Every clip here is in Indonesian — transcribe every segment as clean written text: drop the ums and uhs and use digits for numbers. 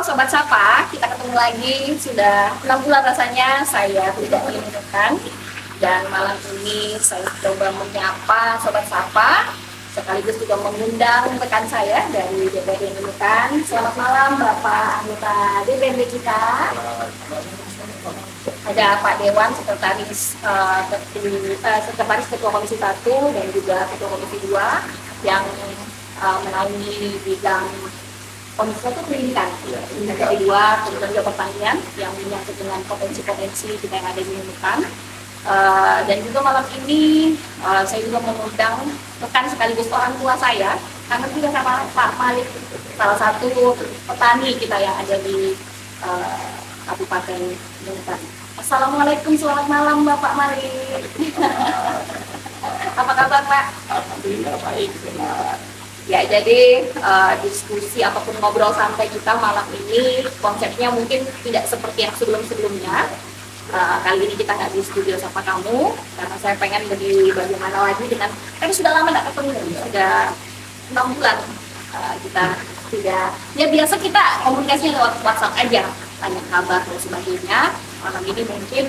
Sobat Sapa, kita ketemu lagi. Sudah 6 bulan rasanya saya tidak menemukan. Dan malam ini saya coba menyapa Sobat Sapa, sekaligus juga mengundang rekan saya dari DPRD Nunukan. Selamat malam Bapak anggota DPRD kita. Ada Pak Dewan, Sekretaris Ketua Komisi 1 dan juga Ketua Komisi 2 yang menaungi bidang Komisi 1 pendidikan, Komisi 2 kemudian juga pertanian yang menyangkut dengan potensi-potensi kita yang ada di Nunukan. Dan juga malam ini saya juga mengundang rekan sekaligus orang tua saya, karena juga sama Pak Malik, salah satu petani kita yang ada di Kabupaten Nunukan. Assalamualaikum, selamat malam Bapak Malik. Apa kabar Pak? Alhamdulillah baik. Ya, jadi diskusi ataupun ngobrol santai kita malam ini konsepnya mungkin tidak seperti yang sebelum-sebelumnya. Kali ini kita nggak di studio sama kamu, karena saya pengen lebih bagaimana lagi dengan, kan sudah lama nggak ketemu, sudah 6 bulan kita tidak, ya biasa kita komunikasinya lewat WhatsApp aja, tanya kabar dan sebagainya. Malam ini mungkin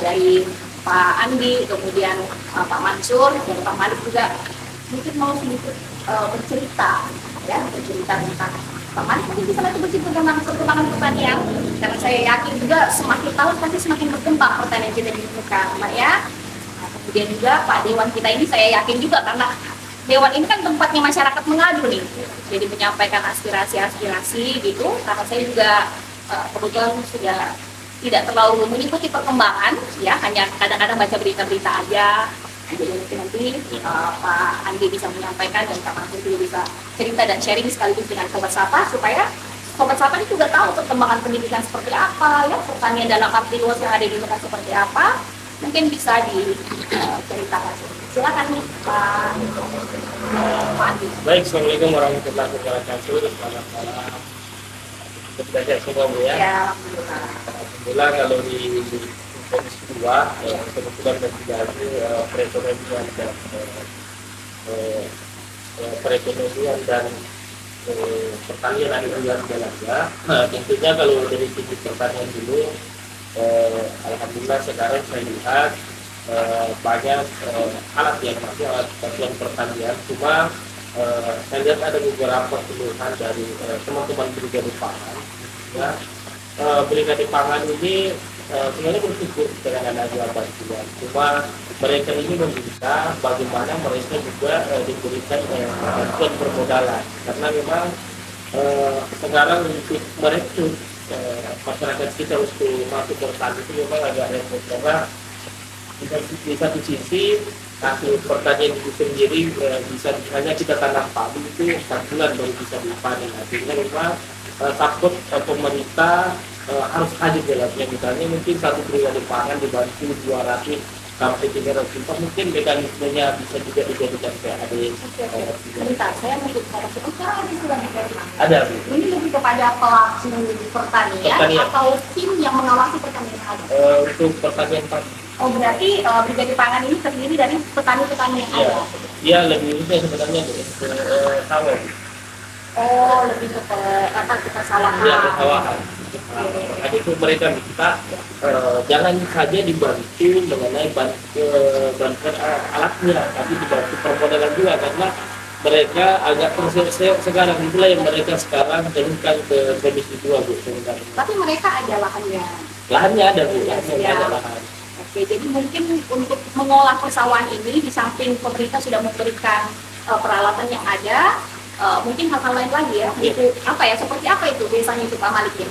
dari Pak Andi, kemudian Pak Mansur, dan Pak Malik juga mungkin mau sedikit bercerita tentang Pak Malik, mungkin bisa nanti bercerita tentang perkembangan pertanian, karena saya yakin juga semakin tahun pasti semakin berkembang pertanian kita di Nunukan, Pak ya. Nah, kemudian juga Pak Dewan kita ini saya yakin juga, karena Dewan ini kan tempatnya masyarakat mengadu nih, jadi menyampaikan aspirasi-aspirasi gitu, karena saya juga kebetulan sudah tidak terlalu mengikuti perkembangan, ya hanya kadang-kadang baca berita-berita aja. Jadi nanti Pak Andi bisa menyampaikan dan Pak Mansur juga bisa cerita dan sharing sekaligus dengan Sobat Sapa, supaya Sobat Sapa ini juga tahu perkembangan pendidikan seperti apa, ya pertanian dalam arti luas yang ada di Nunukan seperti apa, mungkin bisa diceritakan. Silakan nih Pak Andi. Baik, assalamualaikum warahmatullahi wabarakatuh. Selamat malam. Kita semua Bu ya. Ya, alhamdulillah. Alhamdulillah kalau di Komisi 2 kebetulan dan juga perekonomian dan pertanian ada juga jalannya. Nah, tentunya kalau dari sisi pertanian dulu, alhamdulillah sekarang saya lihat banyak alat yang masih alat bantuan pertanian. Cuma saya lihat ada beberapa keluhan dari teman-teman Brigade Pangan. Ya, Brigade Pangan ini sebenarnya bersyukur dengan adanya bantuan. Cuma mereka ini meminta bagaimana mereka juga diberikan bantuan permodalan, karena memang sekarang untuk mereka masyarakat kita untuk masuk bertani itu memang agak repot, karena di satu sisi hasil pertanian itu sendiri bisa hanya kita tanam padi itu 4 bulan baru bisa dipanen. Artinya memang takut pemerintah harus hadir dalamnya, misalnya mungkin satu brigade pangan dibantu 200 sampai 300 juta, mungkin mekanismenya bisa juga dijadikan PAD. Sebentar, saya mau bicara sebentar, ada sudah Ada Bu. Ini lebih kepada pelaku pertanian atau tim yang mengawasi pertanian yang ada? Untuk pertanian padi. Oh, berarti Brigade Pangan ini terdiri dari petani-petani yang ada? Iya, lebih itu sebenarnya ke sawah. Oh, lebih ke kita sawahan. Iya, ke sawahan. Nah, itu mereka minta jangan saja dibantu mengenai bantuan alatnya, tapi dibantu permodalan juga, karena mereka agak terseok sekarang. Itulah yang mereka sekarang teruskan ke Komisi 2 Bu sebenarnya. Tapi mereka ada lahannya? Lahannya ada Bu, lahannya ada lahan. Oke, jadi mungkin untuk mengolah persawahan ini, di samping pemerintah sudah memberikan peralatan yang ada, mungkin hal-hal lain lagi ya, itu apa ya, seperti apa itu biasanya itu Pak Malik ya?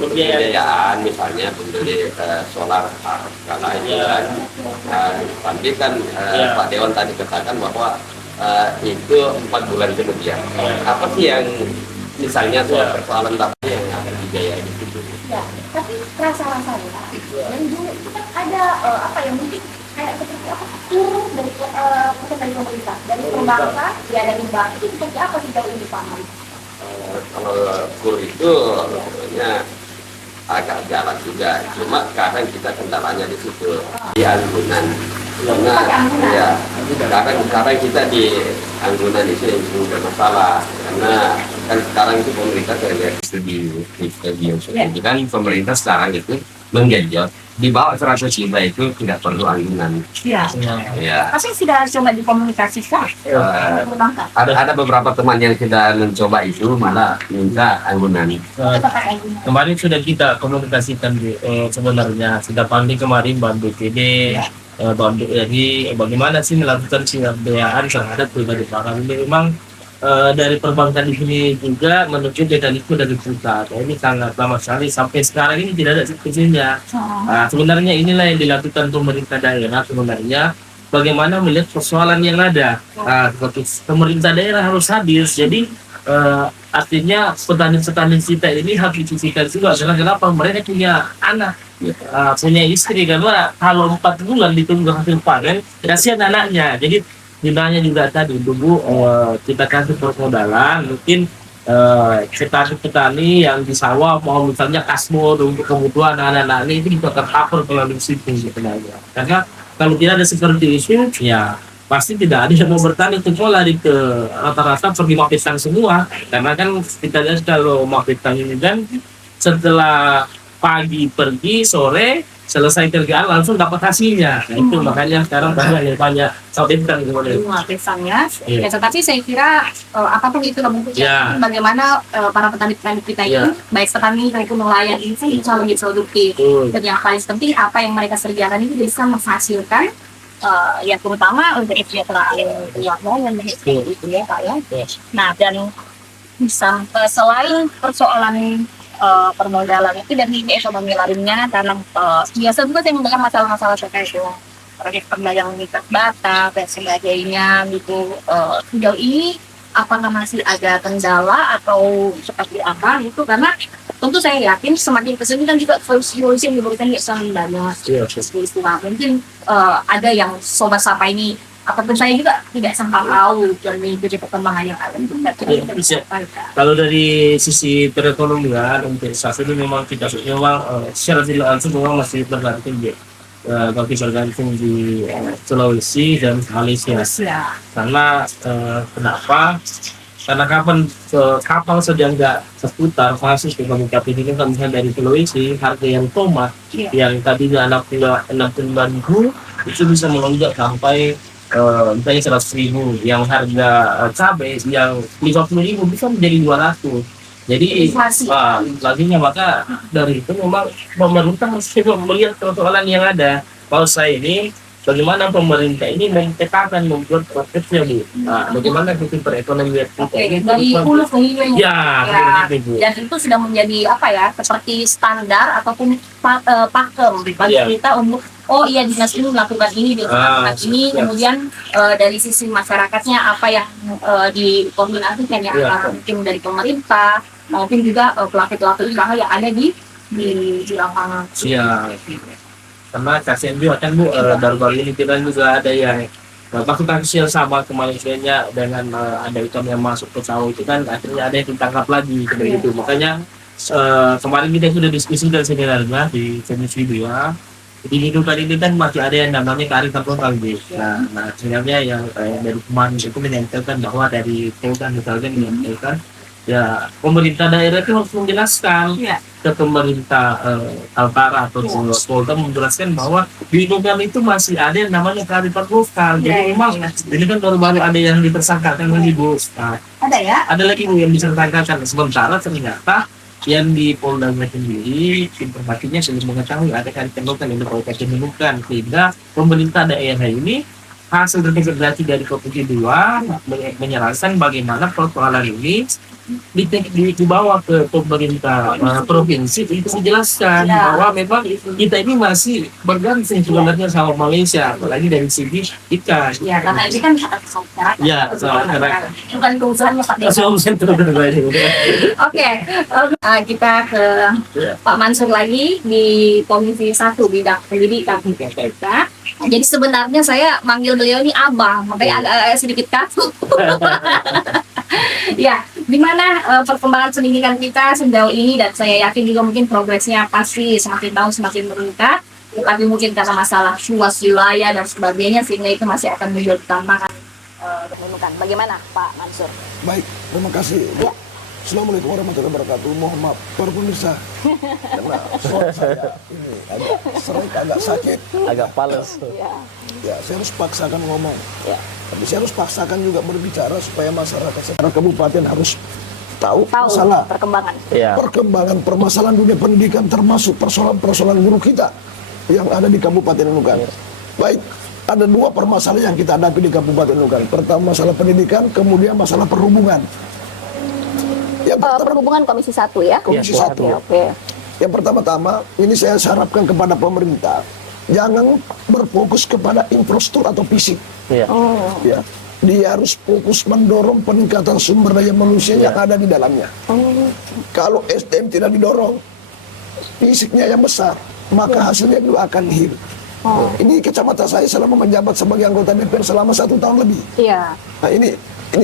Pembiayaan misalnya membeli solar skala ini kan, tapi kan Pak Dewan tadi katakan bahwa itu 4 bulan kemudian. Apa sih yang misalnya soal persoalan tadi yang akan dibiayai itu? Ya, tapi rasa-rasanya dan dulu itu kan ada apa ya, mungkin kayak seperti apa, turun dari dari pemerintah, dari pemerintah ya, dari bank itu seperti apa sih kalau ini Pak Malik? Kalau kur itu sebenarnya agak jalan juga, cuma kadang kita kendalanya di situ di anggunan. Karena ya sekarang kita di anggunan itu yang bermasalah, karena kan sekarang itu pemerintah saya lihat di ini kan pemerintah sekarang itu menggenjot di bawah 100 juta itu tidak perlu anggunan. Iya. Ya. Tapi sudah coba dikomunikasikan. Ada beberapa teman yang sudah mencoba itu malah minta anggunan. Kemarin sudah kita komunikasikan sebenarnya sudah panggil kemarin Bang BPD, Bang BRI, bagaimana sih melakukan pembiayaan terhadap pribadi para ini. Memang dari perbankan di sini juga menuju mekanisme dari pusat. Ini sangat lama sekali sampai sekarang ini tidak ada subsidinya. Sebenarnya inilah yang dilakukan pemerintah daerah sebenarnya. Bagaimana melihat persoalan yang ada, seperti pemerintah daerah harus hadir. Jadi artinya petani-petani kita ini harus disisikan juga. Karena kenapa? Mereka punya anak, punya istri. Karena kalau 4 bulan ditunggu hasil panen, kasihan anaknya. Jadi gunanya juga tadi dulu kita kasih permodalan mungkin petani yang di sawah mau misalnya kasbon untuk kebutuhan anak-anak ini itu bisa tercover melalui situ sebenarnya. Karena kalau tidak ada seperti itu ya pasti tidak ada yang mau bertani, semua lari ke rata-rata pergi mau pisang semua. Karena kan kita lihat kalau mau pisang ini kan setelah pagi pergi sore selesai kerjaan langsung dapat hasilnya. Nah, itu makanya sekarang banyak pisang Semua pisangnya. Ya, tetapi saya kira apapun itu bentuknya, bagaimana para petani-petani kita ini, baik petani maupun nelayan ini bisa lebih produktif. Dan yang paling penting apa yang mereka kerjakan ini bisa menghasilkan ya terutama untuk kesejahteraan keluarga yang itu ya Pak ya. Nah dan bisa selain persoalan permodalan itu dan ekonomi lainnya karena biasa juga saya mendengar masalah-masalah terkait dengan proyek perdagangan ikat bata dan sebagainya gitu. Sejauh ini apakah masih ada kendala atau seperti apa gitu, karena tentu saya yakin semakin kesini kan juga solusi yang diberikan sangat banyak. Mungkin ada yang sobat sapa ini ataupun saya juga tidak sempat tahu dari perkembangan yang ada itu kalau dari sisi perekonomian untuk saat ini memang kita secara tidak langsung memang masih bergantung bergantung di Sulawesi dan Malaysia. Karena kenapa? Karena kapal sedang nggak seputar masuk ke Bangka ini kan misalnya dari Sulawesi harga yang tomat yang tadinya 60.000 itu bisa melonjak sampai misalnya 100.000, yang harga cabai yang 50.000 bisa menjadi 200. Jadi laginya maka dari itu memang pemerintah harus melihat persoalan yang ada. Kalau saya ini bagaimana pemerintah ini memetakan membuat prosesnya Bu. Bagaimana sistem perekonomian dari hulu ke hilir Bu. Dan itu sudah menjadi apa ya seperti standar ataupun pakem bagi kita untuk dinas ini melakukan ini ini kemudian dari sisi masyarakatnya apa yang dikombinasikan ya mungkin dari pemerintah maupun juga pelaku-pelaku usaha yang ada di lapangan. Karena kasihan juga kan Bu, baru-baru ini kita juga ada yang masuk kasus sama ke Malaysia dengan ada ikan yang masuk ke sawah itu kan akhirnya ada yang ditangkap lagi begitu. Makanya kemarin kita sudah diskusi dan sebenarnya di Komisi 2 di minggu kali ini kan masih ada yang namanya kearifan lokal gitu. Nah sebenarnya yang dari kemarin itu menyampaikan bahwa dari Polda misalnya menyampaikan ya pemerintah daerah itu harus menjelaskan ke pemerintah Kaltara atau Polda menjelaskan bahwa di lokal itu masih ada yang namanya kearifan lokal. Jadi memang ini kan baru-baru ada yang ditersangkakan lagi Bu. Ada ya? Ada lagi Bu yang ditersangkakan, sementara ternyata yang di Polda sendiri informasinya sudah mengetahui ada kearifan lokal yang berkaitan menemukan, sehingga pemerintah daerah ini hasil terintegrasi dari Komisi 2 menyerahkan bagaimana persoalan ini dibawa ke pemerintah provinsi untuk menjelaskan bahwa memang kita ini masih bergantung sebenarnya sama Malaysia, apalagi dari segi ikan. Ya, karena ini kan masyarakat. Bukan keusahannya Pak Dewan. Oke, kita ke Pak Mansur lagi di Komisi 1 bidang pendidikan kita. Jadi sebenarnya saya manggil beliau ini Abang, makanya agak sedikit kaku. Ya, gimana perkembangan pendidikan kita sejauh ini, dan saya yakin juga mungkin progresnya pasti semakin tahun semakin meningkat, tapi mungkin karena masalah luas wilayah dan sebagainya sehingga itu masih akan menjadi tantangan. Bagaimana Pak Mansur? Baik, terima kasih. Ya. Assalamualaikum warahmatullahi wabarakatuh. Mohon maaf para pemirsa, karena suara saya ini agak serak, agak sakit, Agak pales. ya saya harus paksakan ngomong. Ya. Tapi saya harus paksakan juga berbicara supaya masyarakat secara kabupaten harus tahu masalah perkembangan. Iya. perkembangan permasalahan dunia pendidikan, termasuk persoalan-persoalan guru kita yang ada di Kabupaten Nunukan. Baik, ada dua permasalahan yang kita hadapi di Kabupaten Nunukan. Pertama masalah pendidikan, kemudian masalah perhubungan. Yang pertama, Perhubungan Komisi 1 ya? Komisi Iya, 1. Oke. Yang pertama-tama, ini saya harapkan kepada pemerintah, jangan berfokus kepada infrastruktur atau fisik. Iya. Oh. Ya, dia harus fokus mendorong peningkatan sumber daya manusia yang ada di dalamnya. Kalau SDM tidak didorong, fisiknya yang besar, maka hasilnya juga akan nihil. Ini kecamatan saya selama menjabat sebagai anggota DPR selama 1 tahun lebih. Iya. Nah ini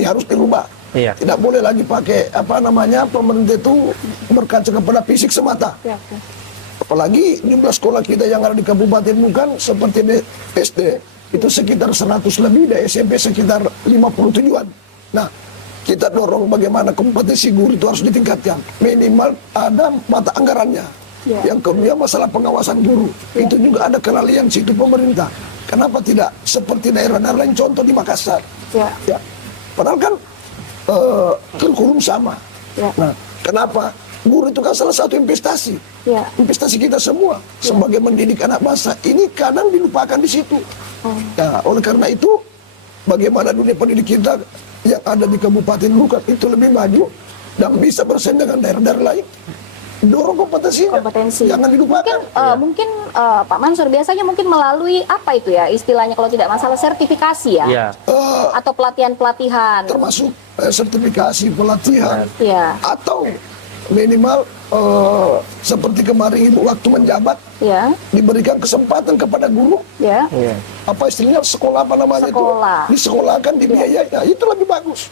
harus dirubah. Iya. Tidak boleh lagi pakai pemerintah itu berkaca kepada fisik semata. Iya. Apalagi jumlah sekolah kita yang ada di Kabupaten Nunukan seperti di SD itu sekitar 100 lebih, di SMP sekitar 57-an. Nah, kita dorong bagaimana kompetensi guru itu harus ditingkatkan. Minimal ada mata anggarannya. Yang kemudian masalah pengawasan guru, itu juga ada kelalaian situ pemerintah. Kenapa tidak seperti daerah-daerah lain, contoh di Makassar. Ya. Padahal kan kurikulum sama. Nah, kenapa? Guru itu kan salah satu investasi. Investasi kita semua sebagai mendidik anak bangsa. Ini kadang dilupakan di situ. Nah, oleh karena itu, bagaimana dunia pendidik kita yang ada di Kabupaten Nunukan itu lebih maju dan bisa bersaing dengan daerah-daerah lain. Dorong kompetensinya. Jangan dilupakan. Mungkin Pak Mansur biasanya mungkin melalui apa itu ya istilahnya kalau tidak masalah sertifikasi ya? Iya. Atau pelatihan-pelatihan. Termasuk sertifikasi pelatihan. Iya. Atau minimal seperti kemarin waktu menjabat Ya. diberikan kesempatan kepada guru Ya. Iya. apa istilahnya sekolah apa namanya Sekolah. itu disekolahkan dibiayai. Nah, itu lebih bagus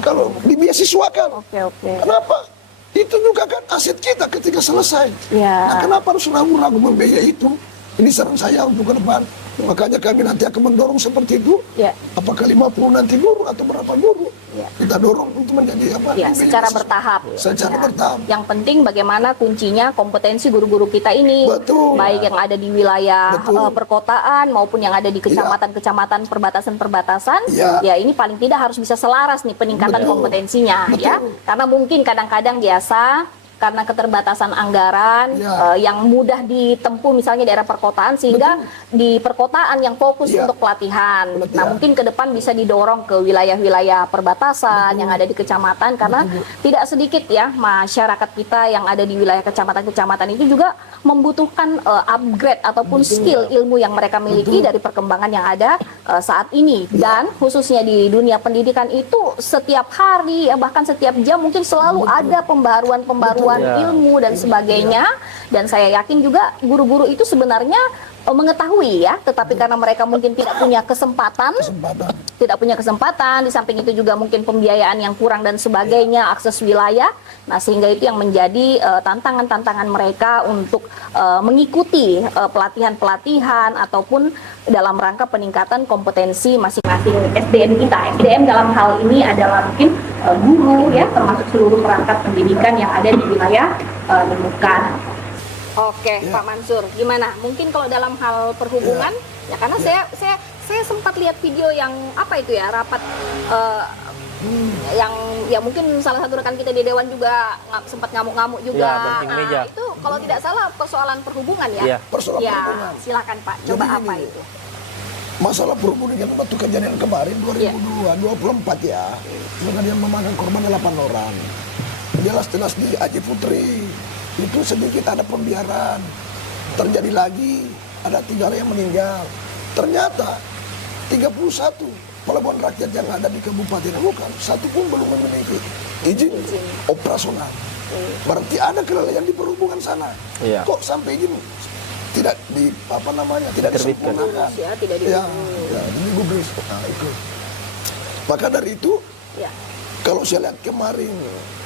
kalau dibiayasiswakan. Oke. Kenapa? Itu juga kan aset kita ketika selesai. Ya. Nah, kenapa harus ragu-ragu membiayai itu? Ini saran saya untuk ke depan. Makanya kami nanti akan mendorong seperti itu. Ya. Apakah 50 nanti guru atau berapa guru? Ya. Kita dorong untuk menjadi apa? Ya, secara bertahap. Secara Ya. bertahap. Yang penting bagaimana kuncinya kompetensi guru-guru kita ini, Betul. baik yang ada di wilayah Betul. perkotaan maupun yang ada di kecamatan-kecamatan perbatasan-perbatasan. Ya. Ya, ini paling tidak harus bisa selaras nih peningkatan Betul. kompetensinya, Betul. ya. Karena mungkin kadang-kadang biasa karena keterbatasan anggaran Ya. yang mudah ditempuh misalnya daerah perkotaan sehingga di perkotaan yang fokus Ya. untuk pelatihan. Pelatihan. Nah, mungkin ke depan bisa didorong ke wilayah-wilayah perbatasan yang ada di kecamatan karena tidak sedikit ya masyarakat kita yang ada di wilayah kecamatan-kecamatan itu juga membutuhkan upgrade ataupun skill ilmu yang mereka miliki dari perkembangan yang ada saat ini. Dan khususnya di dunia pendidikan itu setiap hari bahkan setiap jam mungkin selalu ada pembaruan ilmu dan sebagainya. Dan saya yakin juga guru-guru itu sebenarnya mengetahui ya, tetapi karena mereka mungkin tidak punya kesempatan, di samping itu juga mungkin pembiayaan yang kurang dan sebagainya, akses wilayah. Nah, sehingga itu yang menjadi tantangan-tantangan mereka untuk mengikuti pelatihan-pelatihan ataupun dalam rangka peningkatan kompetensi masing-masing SDM kita. SDM dalam hal ini adalah mungkin guru ya, termasuk seluruh perangkat pendidikan yang ada di wilayah Nunukan. Oke, Pak Mansur, gimana? Mungkin kalau dalam hal perhubungan, ya karena saya sempat lihat video yang apa itu ya, rapat yang ya mungkin salah satu rekan kita di Dewan juga sempat ngamuk-ngamuk juga. Ya, banting meja. Itu kalau tidak salah persoalan perhubungan ya. Iya. Persoalan Ya, perhubungan. silakan Pak, coba Jadi apa gini, itu? Masalah perhubungan waktu kejadian kemarin 2024 ya, kejadian memakan korban 8 orang. Jelas-jelas di Aji Putri itu sedikit ada pembiaran. Terjadi lagi ada 3 orang yang meninggal. Ternyata 31 pelabuhan rakyat yang ada di Kabupaten Nunukan satu pun belum memiliki izin operasional. Berarti ada kelalaian di perhubungan sana. Iya. Kok sampai izin tidak tidak Diterbitkan. disempurnakan. Ya, tidak Ya, digubris. Nah, itu. Maka dari itu, Ya. kalau saya lihat kemarin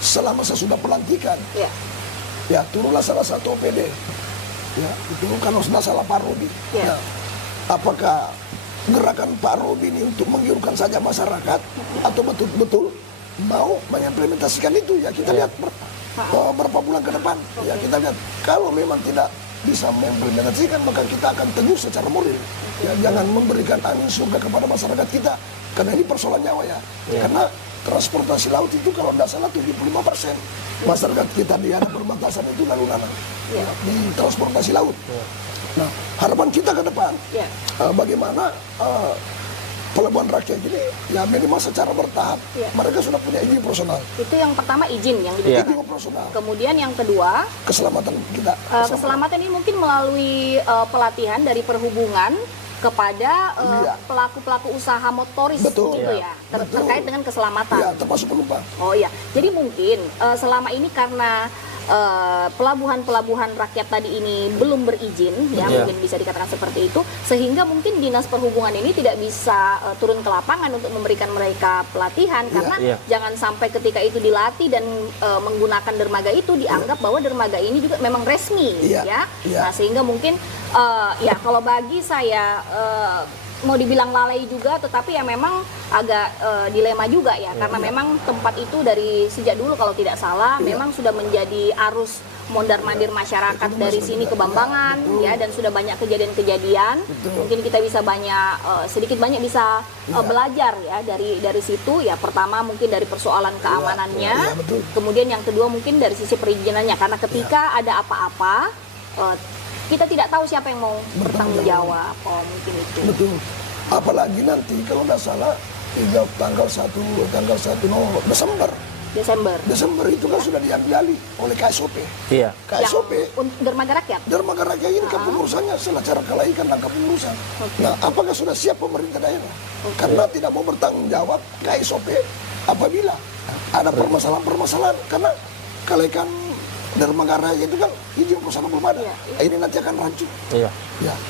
selama sesudah pelantikan, Ya. ya turunlah salah satu OPD. Ya, itu kan salah Pak Robi. Ya. Ya. Apakah gerakan Pak Robi ini untuk menggiurkan saja masyarakat atau betul-betul mau mengimplementasikan itu, ya kita lihat berapa bulan ke depan. Ya kita lihat kalau memang tidak bisa mengimplementasikan, maka kita akan tegur secara moral. Ya, jangan memberikan angin surga kepada masyarakat kita, karena ini persoalan nyawa ya. Karena transportasi laut itu kalau tidak salah 75% masyarakat kita di ada perbatasan itu lalu lalang di transportasi laut. Nah, harapan kita ke depan bagaimana pelabuhan rakyat ini ya minimal secara bertahap mereka sudah punya izin operasional. Itu yang pertama izin yang Izin operasional. Kemudian yang kedua Keselamatan kita. keselamatan ini mungkin melalui pelatihan dari perhubungan kepada pelaku-pelaku usaha motoris Betul. gitu ya, terkait dengan keselamatan. Ya, termasuk penumpang. Oh iya, jadi mungkin selama ini karena pelabuhan-pelabuhan rakyat tadi ini belum berizin, ya mungkin bisa dikatakan seperti itu, sehingga mungkin dinas perhubungan ini tidak bisa turun ke lapangan untuk memberikan mereka pelatihan, karena jangan sampai ketika itu dilatih dan menggunakan dermaga itu dianggap bahwa dermaga ini juga memang resmi, ya. Nah sehingga mungkin ya kalau bagi saya mau dibilang lalai juga, tetapi ya memang agak dilema juga ya, karena memang tempat itu dari sejak dulu kalau tidak salah memang sudah menjadi arus mondar-mandir masyarakat dari sini ke Bambangan ya, dan sudah banyak kejadian-kejadian. Mungkin kita bisa sedikit banyak bisa belajar ya dari situ ya. Pertama mungkin dari persoalan keamanannya, kemudian yang kedua mungkin dari sisi perizinannya, karena ketika ada apa-apa kita tidak tahu siapa yang mau bertanggung jawab. Oh mungkin itu. Betul. Apalagi nanti kalau nggak salah tanggal 1 Desember itu kan sudah diambil alih oleh KSOP. Iya. KSOP. Dermaga rakyat. Dermaga rakyat ini kan pengurusannya secara kelaikan dan kepengurusan. Nah, apakah sudah siap pemerintah daerah? Karena tidak mau bertanggung jawab KSOP apabila ada permasalahan-permasalahan, karena kelaikan dermaga rakyat itu kan izin perusahaan belum ada. Ini nanti akan rancu. Ya,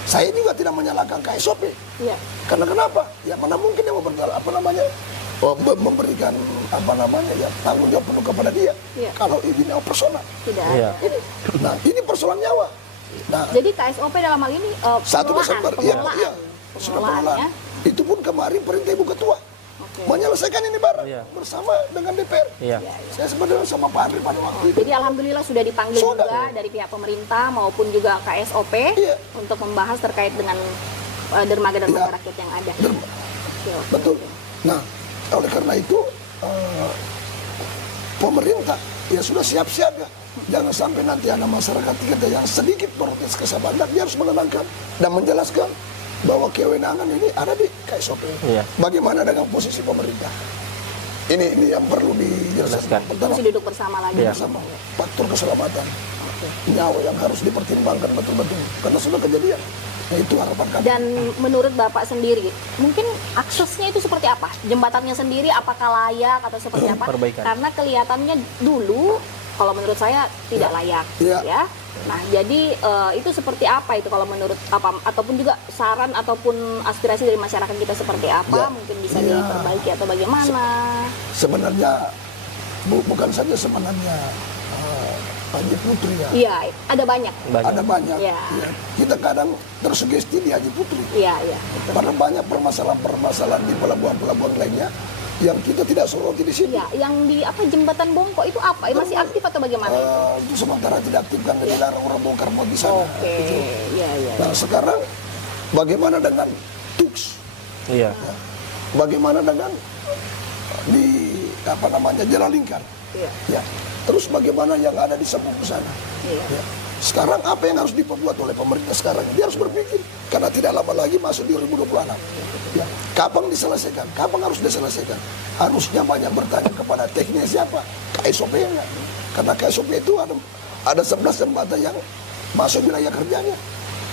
saya juga tidak menyalahkan KSOP. Karena kenapa? Ya mana mungkin dia mau memberikan tanggung jawab penuh kepada dia kalau izinnya operasional. Nah, ini persoalan nyawa. Nah, jadi KSOP dalam hal ini 1 Desember pengelolaan. Itu pun kemarin perintah Ibu Ketua menyelesaikan ini bareng bersama dengan DPR. Saya sebenarnya sama Pak Andri pada waktu itu. Jadi alhamdulillah sudah dipanggil juga dari pihak pemerintah maupun juga KSOP untuk membahas terkait dengan dermaga-dermaga rakyat yang ada. Betul. Nah, oleh karena itu pemerintah ya sudah siap siaga. Jangan sampai nanti ada masyarakat kita yang sedikit protes kesabaran, dia harus menenangkan dan menjelaskan bahwa kewenangan ini ada di KSOP. Bagaimana dengan posisi pemerintah? Ini yang perlu dijelaskan. Pertama, duduk bersama lagi. Bersama faktor keselamatan nyawa yang harus dipertimbangkan betul-betul, karena sudah kejadian. Nah, itu harapan kami. Dan menurut Bapak sendiri, mungkin aksesnya itu seperti apa? Jembatannya sendiri apakah layak atau seperti apa? Karena kelihatannya dulu, kalau menurut saya tidak layak, ya. Nah, jadi itu seperti apa itu kalau menurut ataupun juga saran ataupun aspirasi dari masyarakat kita seperti apa? Mungkin bisa diperbaiki atau bagaimana? Sebenarnya bukan saja sebenarnya Haji Putri ya. Iya, ada banyak. Ada banyak. Ya. Kita kadang tersugesti di Haji Putri. Iya. Karena banyak permasalahan di pelabuhan-pelabuhan lainnya yang kita tidak soroti di sini. Iya, yang di jembatan Bongko itu apa? Masih aktif atau bagaimana? Itu sementara tidak aktif karena dilarang orang bongkar muat di sana. Iya. Nah, sekarang bagaimana dengan TUX? Iya. Bagaimana dengan di Jalan Lingkar? Ya. Terus bagaimana yang ada di Sempung ke sana? Ya. Sekarang apa yang harus diperbuat oleh pemerintah sekarang? Dia harus berpikir, karena tidak lama lagi masuk 2026. Ya. Kapan diselesaikan? Kapan harus diselesaikan? Harusnya banyak bertanya kepada teknisnya siapa? KSOP-nya. Karena KSOP itu ada 11 jembatan yang masuk wilayah kerjanya.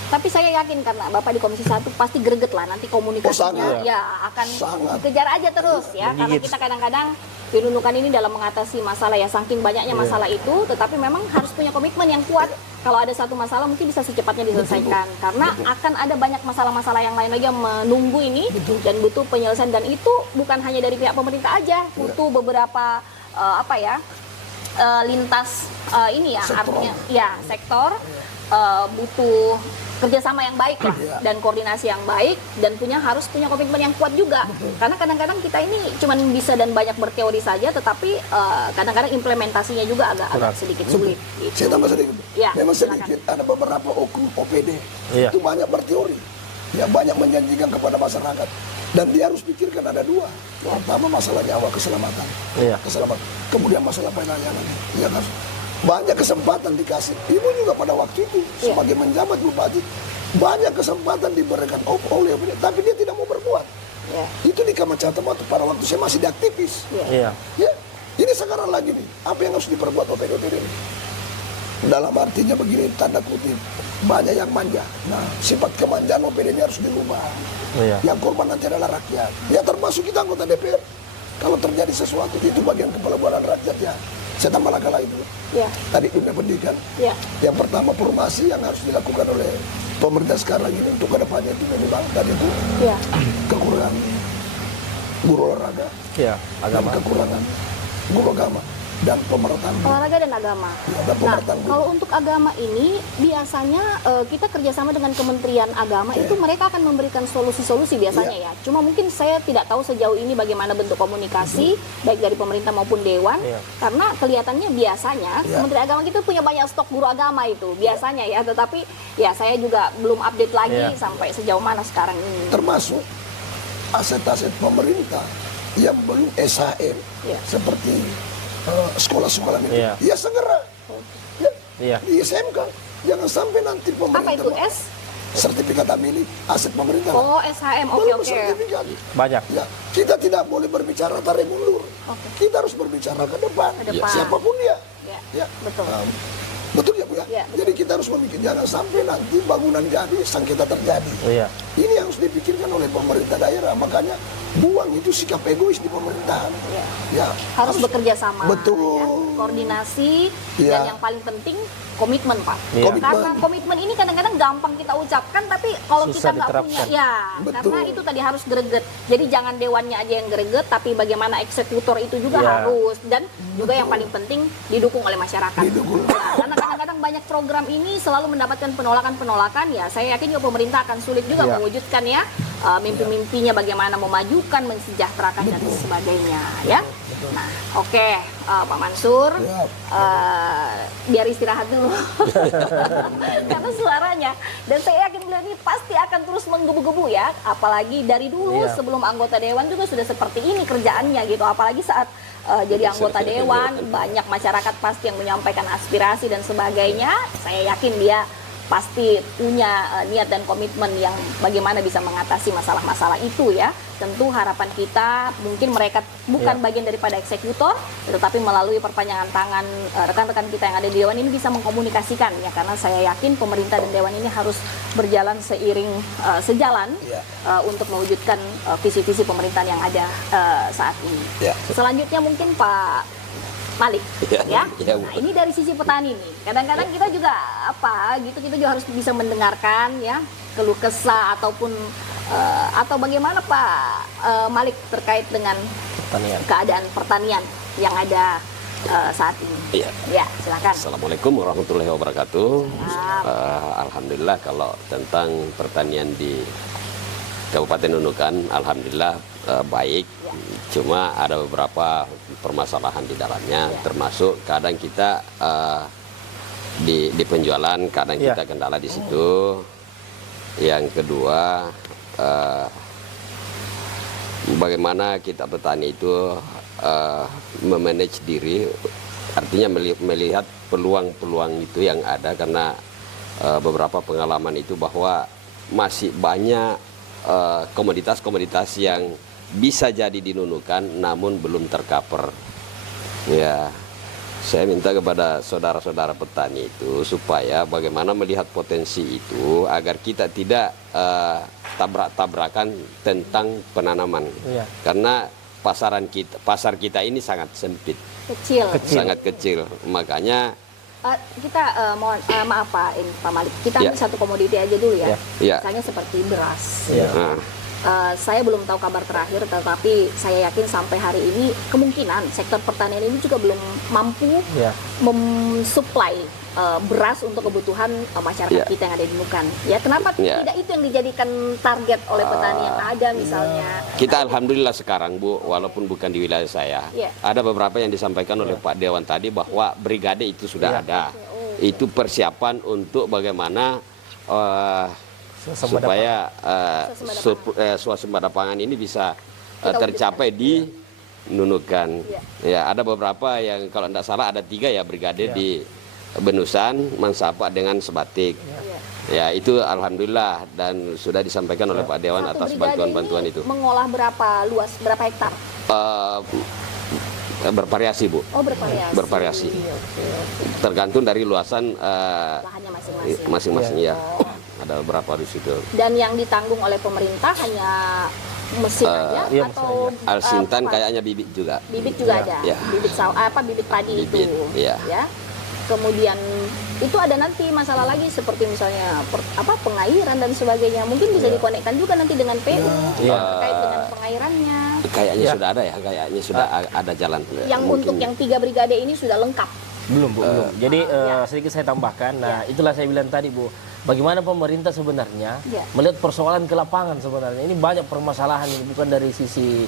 Tapi saya yakin karena Bapak di Komisi 1 pasti greget lah nanti komunikasinya akan dikejar aja terus ya. Karena kita kadang-kadang penundukan ini dalam mengatasi masalah ya, saking banyaknya masalah itu, tetapi memang harus punya komitmen yang kuat. Kalau ada satu masalah mungkin bisa secepatnya diselesaikan, karena akan ada banyak masalah-masalah yang lain lagi yang menunggu ini dan butuh penyelesaian, dan itu bukan hanya dari pihak pemerintah aja, butuh beberapa lintas ini ya, artinya ya sektor butuh kerjasama yang baik lah Iya. dan koordinasi yang baik dan harus punya komitmen yang kuat juga. Karena kadang-kadang kita ini cuman bisa dan banyak berteori saja, tetapi kadang-kadang implementasinya juga agak sedikit sulit. Gitu. Saya tambah sedikit. Ya, Memang silakan. sedikit. Ada beberapa oknum OPD Iya. itu banyak berteori, ya banyak menjanjikan kepada masyarakat. Dan dia harus pikirkan ada dua. Pertama masalah nyawa, keselamatan. Iya. Keselamatan. Kemudian masalah pelayanan. Ya kan? Banyak kesempatan dikasih. Ibu juga pada waktu itu Iya. sebagai menjabat bupati banyak kesempatan diberikan oleh OPD, tapi dia tidak mau berbuat. Ya. Itu di Kamacata waktu pada waktu saya masih di aktivis. Iya. Ya, ini sekarang lagi nih, apa yang harus diperbuat OPD ini? Dalam artinya begini, tanda kutip, banyak yang manja. Nah, sifat kemanjaan OPD ini harus dirubah. Iya. Yang korban nanti adalah rakyat. Ya termasuk kita anggota DPR. Kalau terjadi sesuatu, itu bagian kepala bualan rakyat ya. Saya tambah lagi itu. Ya. Tadi dunia pendidikan. Ya. Yang pertama formasi yang harus dilakukan oleh pemerintah sekarang ini untuk kedepannya itu memang tadi itu Ya. kekurangan guru olahraga Iya. dan Agama. kekurangan guru agama dan pemerataan guru. Olahraga dan agama. Ya, dan Nah, pemerataan guru. kalau untuk agama ini biasanya kita kerjasama dengan Kementerian Agama itu mereka akan memberikan solusi-solusi biasanya ya. Cuma mungkin saya tidak tahu sejauh ini bagaimana bentuk komunikasi baik dari pemerintah maupun dewan. Iya. Karena kelihatannya biasanya Iya. Kementerian Agama kita punya banyak stok guru agama itu biasanya ya. Tetapi ya saya juga belum update lagi Iya. sampai sejauh mana sekarang ini. Termasuk aset-aset pemerintah yang belum SHM Iya. seperti sekolah-sekolah itu. Iya. Ya segera. Ya, Iya. di SMK. Jangan sampai nanti pemerintah Apa itu S? sertifikat amili aset pemerintah. Oh SHM, oke Belum oke. sertifikat. Banyak. Ya, kita tidak boleh berbicara tarik mundur. Oke. Kita harus berbicara ke depan. Ke depan. Siapapun dia. Ya, Ya. betul. Betul ya Bu ya? Ya, betul. Jadi kita harus memikir jangan sampai nanti bangunan jadi sengketa terjadi. Iya. Ini yang harus dipikirkan oleh pemerintah daerah. Makanya buang itu sikap egois di pemerintahan. Ya. Ya, Harus bekerja sama, Betul. ya. Koordinasi, Iya. dan yang paling penting komitmen Pak. Iya. Komitmen. Karena komitmen ini kadang-kadang gampang kita ucapkan, tapi kalau Susah kita nggak punya, diterapkan. ya Betul. karena itu tadi harus greget. Jadi jangan dewannya aja yang greget, tapi bagaimana eksekutor itu juga Iya. harus, dan juga yang paling penting didukung oleh masyarakat. Didukung. Ya, karena kadang-kadang banyak program ini selalu mendapatkan penolakan-penolakan, ya saya yakin juga pemerintah akan sulit juga Iya. mewujudkan ya mimpi-mimpinya bagaimana memajukan, mensejahterakan dan sebagainya ya. Nah, oke, Pak Mansur, Ya. biar istirahat dulu karena suaranya, dan saya yakin beliau ini pasti akan terus menggebu-gebu ya, apalagi dari dulu Iya. sebelum anggota dewan juga sudah seperti ini kerjaannya gitu, apalagi saat jadi anggota dewan banyak masyarakat pasti yang menyampaikan aspirasi dan sebagainya. Saya yakin dia pasti punya niat dan komitmen yang bagaimana bisa mengatasi masalah-masalah itu ya. Tentu harapan kita mungkin mereka bukan Ya. bagian daripada eksekutor, tetapi melalui perpanjangan tangan rekan-rekan kita yang ada di dewan ini bisa mengkomunikasikan ya, karena saya yakin pemerintah dan dewan ini harus berjalan sejalan Ya. untuk mewujudkan visi-visi pemerintahan yang ada saat ini. Ya. Selanjutnya mungkin Pak Malik Ya, ya. ya, Bu. Nah, ini dari sisi petani nih. Kadang-kadang kita juga kita juga harus bisa mendengarkan ya keluh kesah ataupun atau bagaimana Pak Malik terkait dengan Pertanian. keadaan pertanian yang ada saat ini. Iya. Ya, silakan. Assalamualaikum warahmatullahi wabarakatuh. Siap. Alhamdulillah kalau tentang pertanian di Kabupaten Nunukan, alhamdulillah baik. Ya. Cuma ada beberapa permasalahan di dalamnya, Ya. termasuk kadang kita di penjualan, kadang Ya. kita kendala di situ. Yang kedua, bagaimana kita petani itu memanage diri, artinya melihat peluang-peluang itu yang ada, karena beberapa pengalaman itu bahwa masih banyak komoditas-komoditas yang bisa jadi dinunukan namun belum tercover. Ya, saya minta kepada saudara-saudara petani itu supaya bagaimana melihat potensi itu agar kita tidak tabrak-tabrakan tentang penanaman. Iya. Karena pasar kita ini sangat sempit, Kecil. sangat kecil. Makanya Kita maaf Pak Malik, kita Ya. ambil satu komoditi aja dulu ya. Ya. Misalnya seperti beras. Iya. nah, Saya belum tahu kabar terakhir, tetapi saya yakin sampai hari ini kemungkinan sektor pertanian ini juga belum mampu Iya. mensuplai beras untuk kebutuhan masyarakat kita yang ada di Nukan. Ya, kenapa tidak itu yang dijadikan target oleh petani yang ada misalnya? Kita alhamdulillah sekarang Bu, walaupun bukan di wilayah saya, ada beberapa yang disampaikan oleh Pak Dewan tadi bahwa brigade itu sudah ada. Itu persiapan untuk bagaimana supaya swasembada pangan ini bisa tercapai di Nunukan. Ya, ada beberapa yang kalau tidak salah ada 3 ya brigade di Benusan, Mansapak dengan Sebatik. Ya, itu alhamdulillah dan sudah disampaikan oleh Pak Dewan atas bantuan-bantuan itu. Mengolah berapa luas, berapa hektar? Bervariasi Bu. Oh, bervariasi. Bervariasi. Tergantung dari luasan lahannya masing-masing ya. Ada beberapa di situ. Dan yang ditanggung oleh pemerintah hanya mesin aja atau Alsintan kayaknya bibit juga. Bibit juga ada. Bibit padi bibit, itu. Ya. Kemudian itu ada nanti masalah lagi seperti misalnya pengairan dan sebagainya. Mungkin bisa dikonekkan juga nanti dengan PU terkait dengan pengairannya. Kayaknya sudah ada ya, kayaknya sudah ada jalan. Yang untuk yang 3 brigade ini sudah lengkap. Belum. Jadi sedikit saya tambahkan. Nah, itulah saya bilang tadi Bu, bagaimana pemerintah sebenarnya melihat persoalan ke lapangan sebenarnya. Ini banyak permasalahan, bukan dari sisi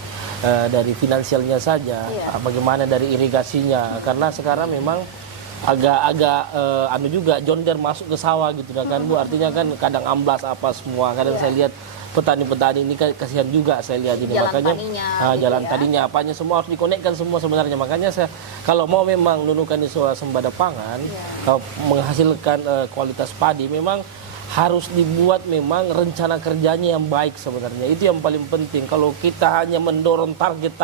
dari finansialnya saja, bagaimana dari irigasinya. Karena sekarang memang agak juga John Deere masuk ke sawah gitu kan Bu, artinya kan kadang amblas apa semua. Kadang saya lihat petani-petani ini kasihan juga saya lihat ini, makanya jalan tadinya apanya semua harus dikonekkan semua sebenarnya. Makanya saya kalau mau memang Nunukan ini swasembada pangan, menghasilkan kualitas padi, memang harus dibuat memang rencana kerjanya yang baik sebenarnya. Itu yang paling penting. Kalau kita hanya mendorong target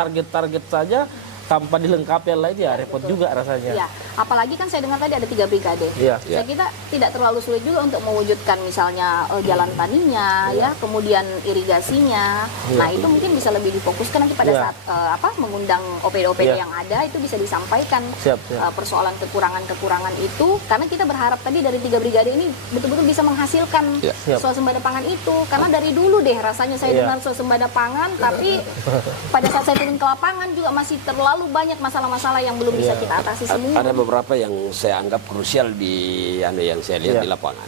saja tanpa dilengkapi yang lain, ya repot juga rasanya. Ya, apalagi kan saya dengar tadi ada 3 brigade. Saya kira tidak terlalu sulit juga untuk mewujudkan misalnya jalan taninya, kemudian irigasinya. Nah, itu mungkin bisa lebih difokuskan nanti pada saat mengundang OPD-OPD yang ada, itu bisa disampaikan persoalan kekurangan itu, karena kita berharap tadi dari 3 brigade ini betul-betul bisa menghasilkan swasembada pangan itu. Karena dari dulu deh rasanya saya dengar swasembada pangan, tapi pada saat saya turun ke lapangan juga masih terlalu banyak masalah-masalah yang belum bisa kita atasi semua. Ada beberapa yang saya anggap krusial di yang saya lihat di lapangan.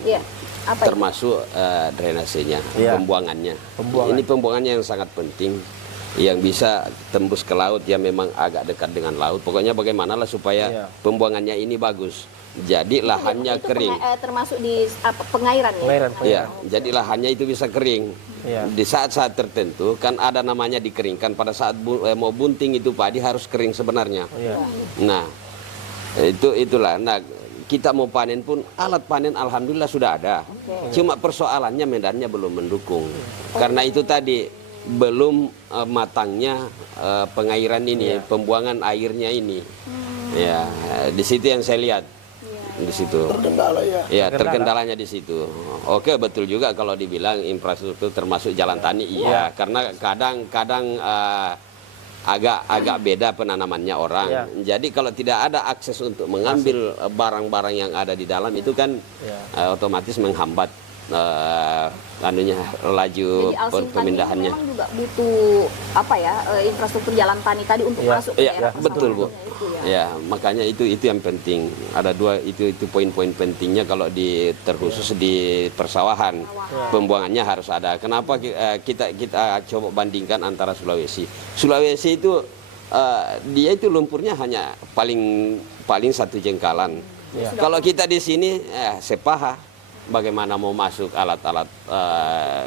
Termasuk drainasenya, pembuangannya. Ini pembuangannya yang sangat penting, yang bisa tembus ke laut, yang memang agak dekat dengan laut. Pokoknya bagaimanalah supaya pembuangannya ini bagus. Jadi lahannya kering. Termasuk di pengairan ya? Jadi lahannya itu bisa kering. Di saat-saat tertentu kan ada namanya dikeringkan. Pada saat mau bunting itu padi harus kering sebenarnya. Nah, itulah. Nah, kita mau panen pun alat panen alhamdulillah sudah ada. Cuma persoalannya medannya belum mendukung. Karena itu tadi belum matangnya pengairan ini, pembuangan airnya ini. Ya, di situ yang saya lihat. Di situ terkendala terkendalanya di situ. Oke, betul juga kalau dibilang infrastruktur termasuk jalan tani, karena kadang-kadang agak beda penanamannya orang. Jadi kalau tidak ada akses untuk mengambil barang-barang yang ada di dalam itu kan otomatis menghambat laju pemindahannya. Memang juga butuh infrastruktur jalan tani tadi untuk masuk ke daerah. Betul Bu. Makanya itu yang penting. Ada 2 itu poin-poin pentingnya kalau terkhusus di persawahan. Pembuangannya harus ada. Kenapa kita coba bandingkan antara Sulawesi. Sulawesi itu dia itu lumpurnya hanya paling 1 jengkalan. Kalau kita di sini sepaha. Bagaimana mau masuk alat-alat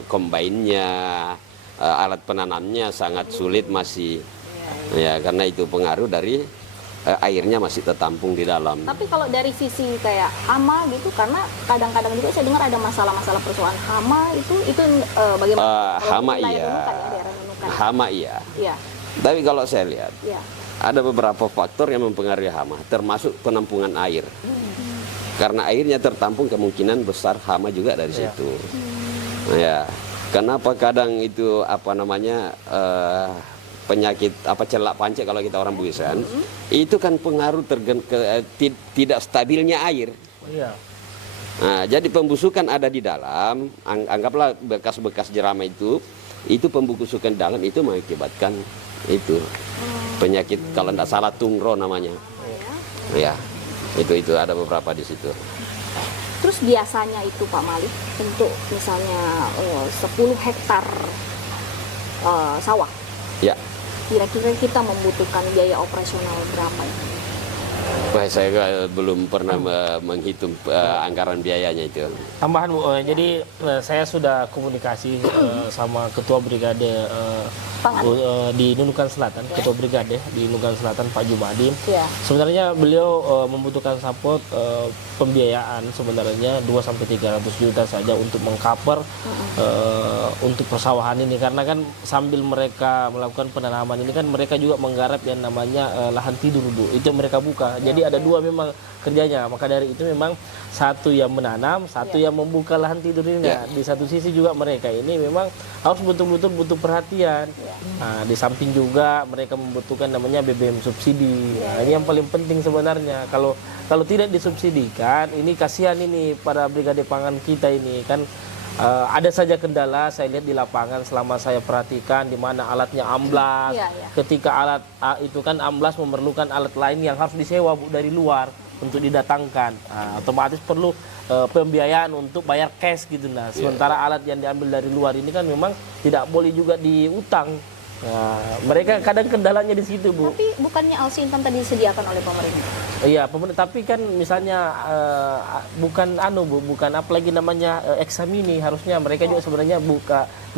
kombainnya, alat penanamnya sangat sulit masih. Karena itu pengaruh dari airnya masih tertampung di dalam. Tapi kalau dari sisi kayak hama gitu, karena kadang-kadang juga saya dengar ada masalah-masalah persoalan hama itu bagaimana? Hama Hama iya. Tapi kalau saya lihat ada beberapa faktor yang mempengaruhi hama, termasuk penampungan air. Karena airnya tertampung, kemungkinan besar hama juga dari situ. Kenapa kadang itu penyakit celak pancek kalau kita orang Buisan, itu kan pengaruh tidak stabilnya air. Nah, jadi pembusukan ada di dalam, anggaplah bekas-bekas jerami itu pembusukan dalam itu mengakibatkan itu penyakit, kalau tidak salah tungro namanya. Itu ada beberapa di situ. Terus biasanya itu Pak Malik untuk misalnya 10 hektar sawah, Ya, kira-kira kita membutuhkan biaya operasional berapa ya? wah, saya belum pernah menghitung anggaran biayanya itu. Tambahan Bu, jadi saya sudah komunikasi sama Ketua Brigade Pangan. di Nunukan Selatan, Ketua Brigade di Nunukan Selatan Pak Jumadin. Ya. Sebenarnya beliau membutuhkan support pembiayaan sebenarnya 2-300 juta saja untuk mengcover untuk persawahan ini, karena kan sambil mereka melakukan penanaman ini kan mereka juga menggarap yang namanya lahan tidur Bu, itu yang mereka buka. Jadi ada dua memang kerjanya, maka dari itu memang satu yang menanam, satu yang membuka lahan tidur ini. Nah, di satu sisi juga mereka ini memang harus betul-betul butuh perhatian. Nah, di samping juga mereka membutuhkan namanya BBM subsidi. Nah, ini yang paling penting sebenarnya. Kalau tidak disubsidikan, ini kasihan ini para brigade pangan kita ini kan. Ada saja kendala saya lihat di lapangan selama saya perhatikan, di mana alatnya amblas. Ketika alat itu kan amblas memerlukan alat lain yang harus disewa Bu dari luar untuk didatangkan. Otomatis perlu pembiayaan untuk bayar cash gitu. Nah, sementara alat yang diambil dari luar ini kan memang tidak boleh juga diutang. Nah, mereka kadang kendalanya di situ Bu. Tapi bukannya Alsintan tadi disediakan oleh pemerintah? Iya, pemerintah, tapi kan misalnya bukan Bu, bukan apalagi namanya eksamini, harusnya mereka juga sebenarnya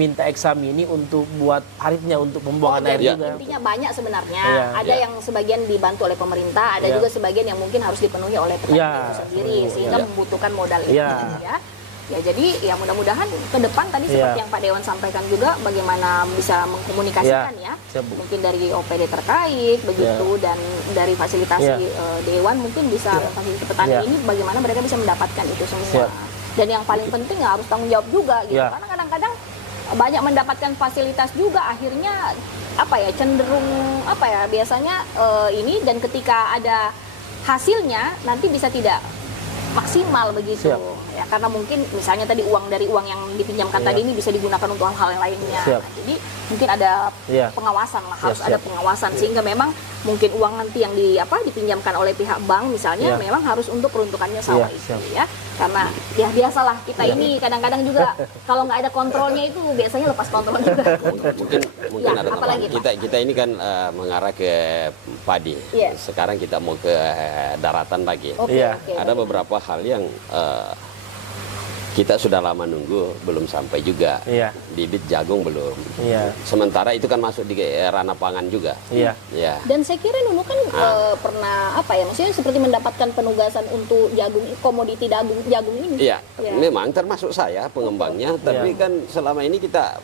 minta eksamini untuk buat paritnya untuk pembuangan air juga. Intinya banyak sebenarnya. Ada yang sebagian dibantu oleh pemerintah, ada juga sebagian yang mungkin harus dipenuhi oleh petani itu sendiri, sehingga membutuhkan modal itu ya. Ya, jadi ya mudah-mudahan ke depan tadi seperti yang Pak Dewan sampaikan juga, bagaimana bisa mengkomunikasikan mungkin dari OPD terkait begitu dan dari fasilitasi Dewan mungkin bisa memfasilitasi petani ini bagaimana mereka bisa mendapatkan itu semua. Dan yang paling penting harus tanggung jawab juga gitu, karena kadang-kadang banyak mendapatkan fasilitas juga akhirnya cenderung biasanya ini, dan ketika ada hasilnya nanti bisa tidak maksimal begitu. Ya, karena mungkin misalnya tadi uang yang dipinjamkan tadi ini bisa digunakan untuk hal-hal yang lainnya. Nah, jadi mungkin ada pengawasan lah, harus ada pengawasan sehingga memang mungkin uang nanti yang dipinjamkan oleh pihak bank misalnya memang harus untuk peruntukannya sawah itu ya. Karena ya biasalah kita ini kadang-kadang juga kalau nggak ada kontrolnya itu biasanya lepas kontrol juga. Mungkin ada tambahan. Kita ini kan mengarah ke padi. Sekarang kita mau ke daratan lagi. Ada beberapa hal yang kita sudah lama nunggu, belum sampai juga. Bibit jagung belum. Sementara itu kan masuk di ranah pangan juga. Dan saya kira Nunukan pernah maksudnya seperti mendapatkan penugasan untuk komoditi jagung ini. Memang termasuk saya pengembangnya, tapi kan selama ini kita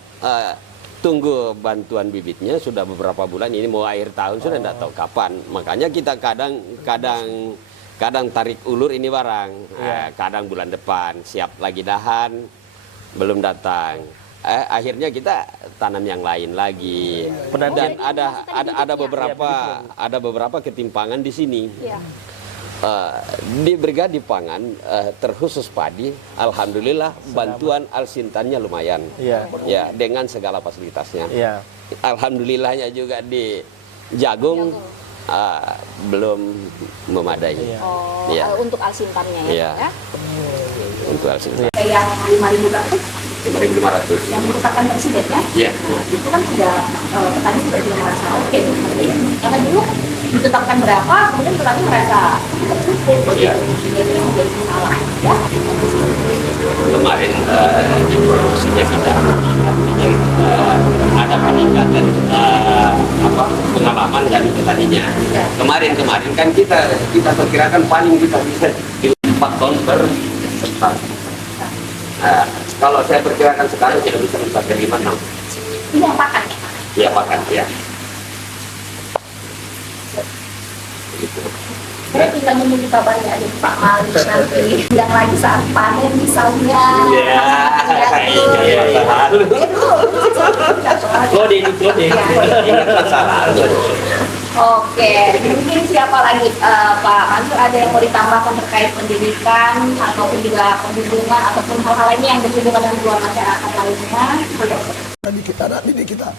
tunggu bantuan bibitnya sudah beberapa bulan, ini mau akhir tahun sudah tidak tahu kapan. Makanya kita kadang tarik ulur ini barang, kadang bulan depan siap lagi dahan belum datang, akhirnya kita tanam yang lain lagi. Dan ada beberapa ketimpangan di sini. Di Brigade Pangan terkhusus padi, alhamdulillah bantuan Alsintannya lumayan, dengan segala fasilitasnya. Alhamdulillahnya juga di jagung. Belum memadai. Untuk Alsintannya ya. Untuk Alsintan. Yang 5.000 kartu, 5.500. yang merupakan presiden ya. Itu kan sudah petani sudah merasa oke. Karena dulu ditetapkan berapa, kemudian petani merasa tidak cukup. Itu yang menjadi masalah ya. Kemarin prosesnya kita ada peningkatan pengalaman dari petaninya. Kemarin kan kita perkirakan paling kita bisa 4 ton per hektar. Kalau saya perkirakan sekarang tidak bisa mencapai 5-6. Ini yang pakan. Iya, pakan ya. Begitu. Saya tinggal menunggu kabarnya dari Pak Malik nanti yang lagi saat panen misalnya. Loading. Ingat masalah. Oke, mungkin siapa lagi Pak Mansur, ada yang mau ditambahkan terkait pendidikan ataupun juga penghubungan ataupun hal-hal lainnya yang berhubungan dengan luar masyarakat lainnya? Anak didik kita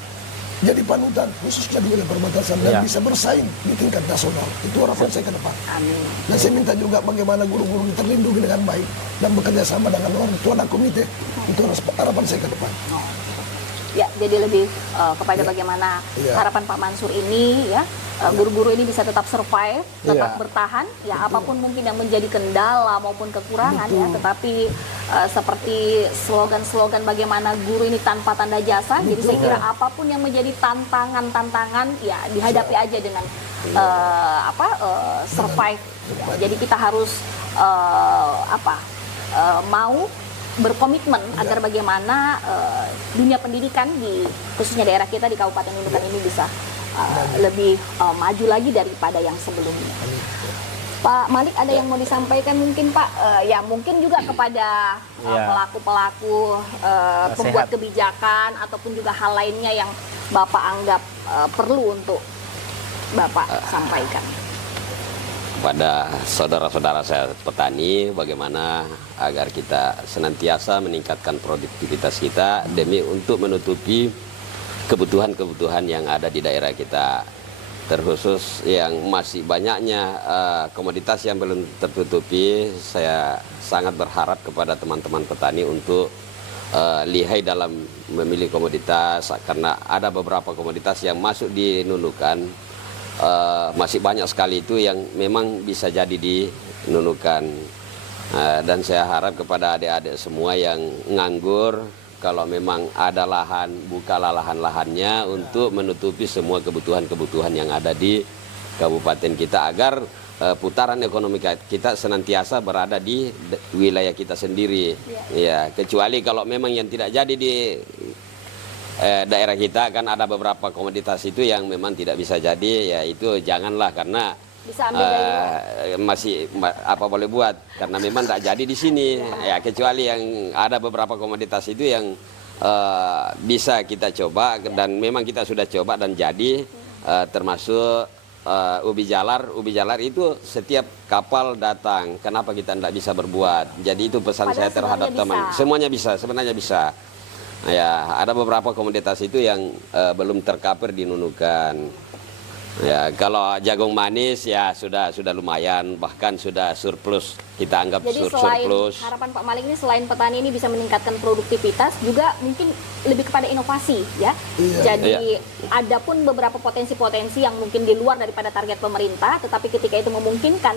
jadi panutan khususnya di wilayah perbatasan dan bisa bersaing di tingkat nasional. Itu harapan saya ke depan. Amin. Dan saya minta juga bagaimana guru-guru terlindungi dengan baik dan bekerja sama dengan orang tua dan komite. Itu harapan saya ke depan. Ya, jadi lebih kepada bagaimana harapan Pak Mansur ini ya, guru-guru ini bisa tetap survive, tetap bertahan, ya apapun mungkin yang menjadi kendala maupun kekurangan ya, tetapi seperti slogan-slogan bagaimana guru ini tanpa tanda jasa, jadi saya kira apapun yang menjadi tantangan ya dihadapi aja dengan survive. Ya. Jadi kita harus mau berkomitmen agar bagaimana dunia pendidikan di khususnya daerah kita di Kabupaten Nunukan ini bisa lebih maju lagi daripada yang sebelumnya. Pak Malik, ada yang mau disampaikan mungkin Pak? Ya mungkin juga kepada pelaku-pelaku pembuat kebijakan ataupun juga hal lainnya yang Bapak anggap perlu untuk Bapak sampaikan. Pada saudara-saudara saya petani, bagaimana agar kita senantiasa meningkatkan produktivitas kita demi untuk menutupi kebutuhan-kebutuhan yang ada di daerah kita, terkhusus yang masih banyaknya komoditas yang belum tertutupi. Saya sangat berharap kepada teman-teman petani untuk lihai dalam memilih komoditas, karena ada beberapa komoditas yang masuk di Nunukan. Masih banyak sekali itu yang memang bisa jadi di Nunukan, dan saya harap kepada adik-adik semua yang nganggur, kalau memang ada lahan, bukalah lahan-lahannya untuk menutupi semua kebutuhan-kebutuhan yang ada di kabupaten kita, agar putaran ekonomi kita senantiasa berada di wilayah kita sendiri. Ya, kecuali kalau memang yang tidak jadi di daerah kita, kan ada beberapa komoditas itu yang memang tidak bisa jadi, ya itu janganlah, karena bisa ambil masih apa boleh buat, karena memang tidak jadi di sini. Ya, kecuali yang ada beberapa komoditas itu yang bisa kita coba, dan memang kita sudah coba dan jadi, termasuk ubi jalar itu setiap kapal datang, kenapa kita tidak bisa berbuat? Jadi itu pesan saya terhadap teman, semuanya bisa, sebenarnya bisa. Ya, ada beberapa komoditas itu yang belum tercover di Nunukan. Ya, kalau jagung manis ya sudah lumayan, bahkan sudah surplus, kita anggap surplus. Harapan Pak Malik ini selain petani ini bisa meningkatkan produktivitas, juga mungkin lebih kepada inovasi ya. Jadi ada pun beberapa potensi-potensi yang mungkin di luar daripada target pemerintah, tetapi ketika itu memungkinkan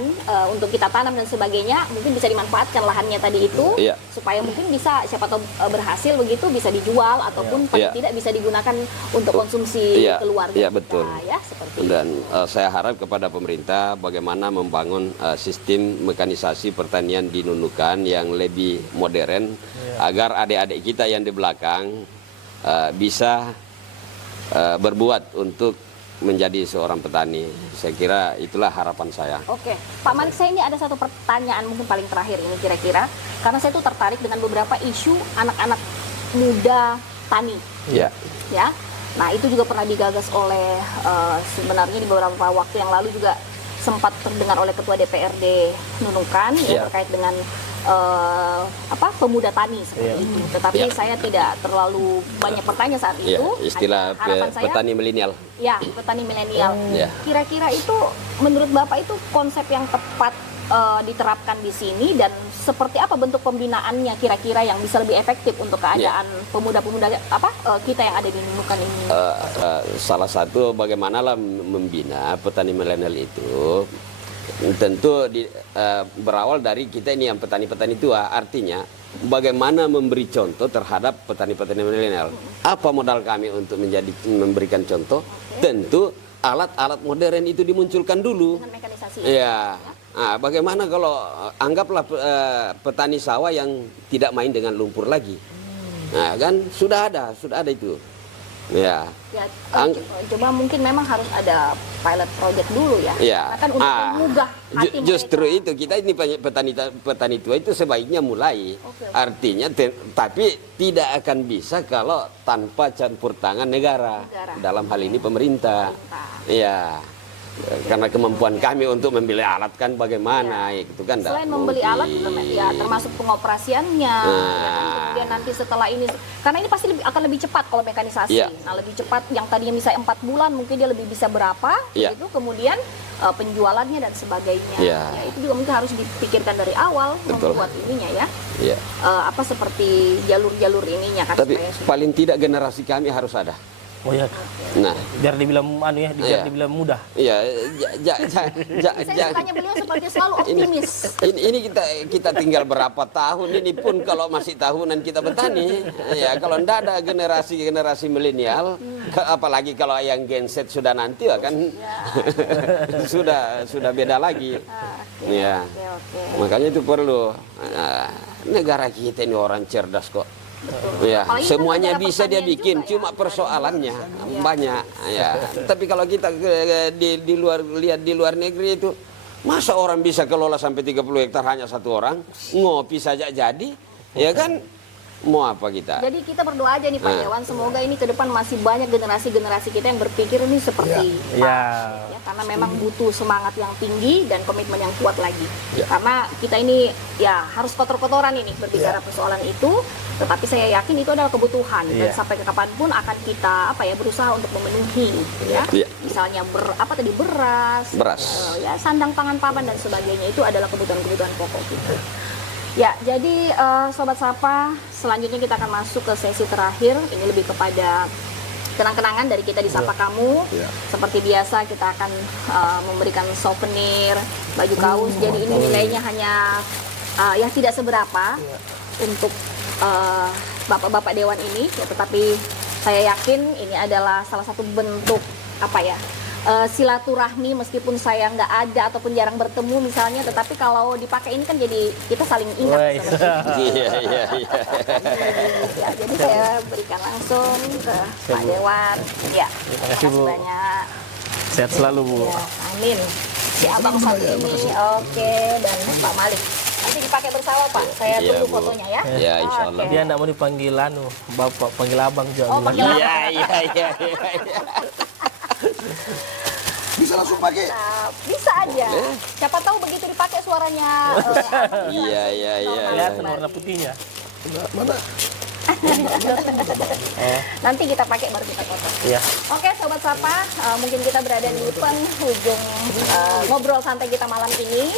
untuk kita tanam dan sebagainya, mungkin bisa dimanfaatkan lahannya tadi itu, supaya mungkin bisa siapa tahu berhasil begitu, bisa dijual ataupun paling tidak bisa digunakan untuk konsumsi keluarga kita. Betul. Ya, seperti dan saya harap kepada pemerintah bagaimana membangun sistem mekanisasi pertanian di Nunukan yang lebih modern, agar adik-adik kita yang di belakang bisa berbuat untuk menjadi seorang petani. Saya kira itulah harapan saya. Oke, Pak Malik, saya ini ada satu pertanyaan mungkin paling terakhir ini kira-kira, karena saya tuh tertarik dengan beberapa isu anak-anak muda tani. Ya. Nah, itu juga pernah digagas oleh sebenarnya di beberapa waktu yang lalu juga sempat terdengar oleh Ketua DPRD Nunukan terkait dengan pemuda tani seperti itu. Tetapi saya tidak terlalu banyak bertanya saat itu. Istilah petani milenial. Ya, petani milenial. Kira-kira itu menurut Bapak itu konsep yang tepat diterapkan di sini, dan seperti apa bentuk pembinaannya kira-kira yang bisa lebih efektif untuk keadaan pemuda-pemuda kita yang ada di Nunukan ini? Salah satu bagaimanalah membina petani milenial itu tentu berawal dari kita ini yang petani-petani tua, artinya bagaimana memberi contoh terhadap petani-petani milenial. Apa modal kami untuk memberikan contoh? Tentu alat-alat modern itu dimunculkan dulu. Dengan mekanisasi. Nah, bagaimana kalau anggaplah petani sawah yang tidak main dengan lumpur lagi. Nah, kan sudah ada itu. Coba mungkin memang harus ada pilot project dulu ya. Kan untuk mengubah hati justru mereka. itu kita ini petani tua itu sebaiknya mulai. Artinya tapi tidak akan bisa kalau tanpa campur tangan negara. Dalam hal ini pemerintah. karena kemampuan kami untuk membeli alat kan bagaimana itu kan nggak Selain membeli mungkin. alat ya termasuk pengoperasiannya ya kan? Kemudian nanti setelah ini karena ini pasti akan lebih cepat kalau mekanisasi. Iya. Nah, lebih cepat yang tadinya bisa 4 bulan mungkin dia lebih bisa berapa Iya. gitu. Kemudian penjualannya dan sebagainya. Iya. Ya, itu juga mungkin harus dipikirkan dari awal Betul. membuat ininya ya. Iya. Apa seperti jalur-jalur ininya kan Tapi supaya paling tidak generasi kami harus ada. Oh ya, Nah, biar dibilang anu ya, biar Iya. dibilang mudah. iya, saya sukanya beliau seperti selalu optimis. ini kita tinggal berapa tahun ini pun kalau masih tahunan kita bertani ya kalau ndak ada generasi milenial apalagi kalau yang Gen Z sudah nanti ya kan sudah beda lagi ya Oke. makanya itu perlu negara kita ini orang cerdas kok. Ya, Apalagi kan semuanya negara bisa dia pertanian bikin, juga cuma ya. persoalannya banyak ya. Tapi kalau kita di luar lihat di luar negeri itu, masa orang bisa kelola sampai 30 hektar hanya satu orang, ngopi saja jadi, ya kan? Mau apa kita? Jadi kita berdoa aja nih Pak Dewan, semoga ini ke depan masih banyak generasi-generasi kita yang berpikir ini seperti Pak. Ya. Ya, karena memang butuh semangat yang tinggi dan komitmen yang kuat lagi. Ya. Karena kita ini ya harus kotor-kotoran ini berbicara persoalan itu, tetapi saya yakin itu adalah kebutuhan dan Iya. sampai ke kapanpun akan kita berusaha untuk memenuhi ya. Iya. Misalnya beras, Beras. ya sandang pangan papan dan sebagainya itu adalah kebutuhan-kebutuhan pokok kita. Ya, jadi Sobat Sapa, selanjutnya kita akan masuk ke sesi terakhir. Ini lebih kepada kenang-kenangan dari kita di Sapa Kamu. Ya. Seperti biasa kita akan memberikan souvenir, baju kaos. Jadi ini nilainya hanya yang tidak seberapa untuk bapak-bapak Dewan ini. Ya, tetapi saya yakin ini adalah salah satu bentuk silaturahmi meskipun saya nggak ada ataupun jarang bertemu misalnya, tetapi kalau dipakai ini kan jadi kita saling ingat. Woi. Iya. Ya, jadi saya berikan langsung ke Pak Dewan. Ya, Terima kasih, Bu. banyak. Sehat selalu, Bu. Ya, amin. Si Abang satu ini, oke, dan Pak Malik. Nanti dipakai bersama Pak. Saya Iya, tunggu Bu. fotonya ya. Ya, insya Allah. Oke. Dia enggak mau dipanggil Bapak, panggil Abang juga. Oh, panggil Iya. Bisa langsung pakai. Nah, bisa aja. Siapa tahu begitu dipakai suaranya. Iya. Kelihatan warna putihnya. Mana? Nanti kita pakai baru kita foto. Iya. Oke Sobat Sapa, mungkin kita berada di penghujung ngobrol santai kita malam ini.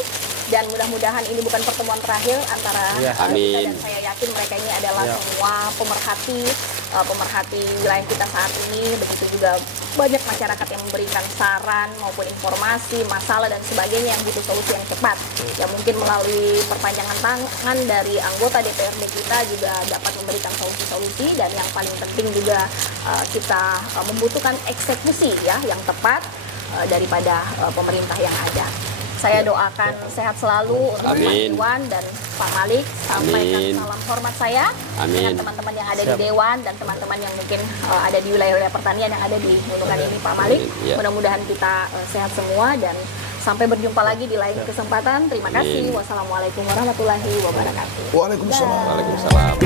Dan mudah-mudahan ini bukan pertemuan terakhir antara Ya. kita, Amin. dan saya yakin mereka ini adalah Ya. semua pemerhati wilayah kita saat ini. Begitu juga banyak masyarakat yang memberikan saran maupun informasi, masalah dan sebagainya yang butuh solusi yang cepat. Ya mungkin melalui perpanjangan tangan dari anggota DPRD kita juga dapat memberikan solusi-solusi, dan yang paling penting juga kita membutuhkan eksekusi ya yang tepat daripada pemerintah yang ada. Saya doakan sehat selalu untuk Pak Amin. Dewan dan Pak Malik. Sampaikan Amin. salam hormat saya Amin. dengan teman-teman yang ada di Siap. Dewan dan teman-teman yang mungkin ada di wilayah-wilayah pertanian yang ada di Gunungan ini Pak Malik. Amin. Ya. Mudah-mudahan kita sehat semua dan sampai berjumpa lagi di lain kesempatan. Terima kasih. Amin. Wassalamualaikum warahmatullahi wabarakatuh. Waalaikumsalam. Waalaikumsalam.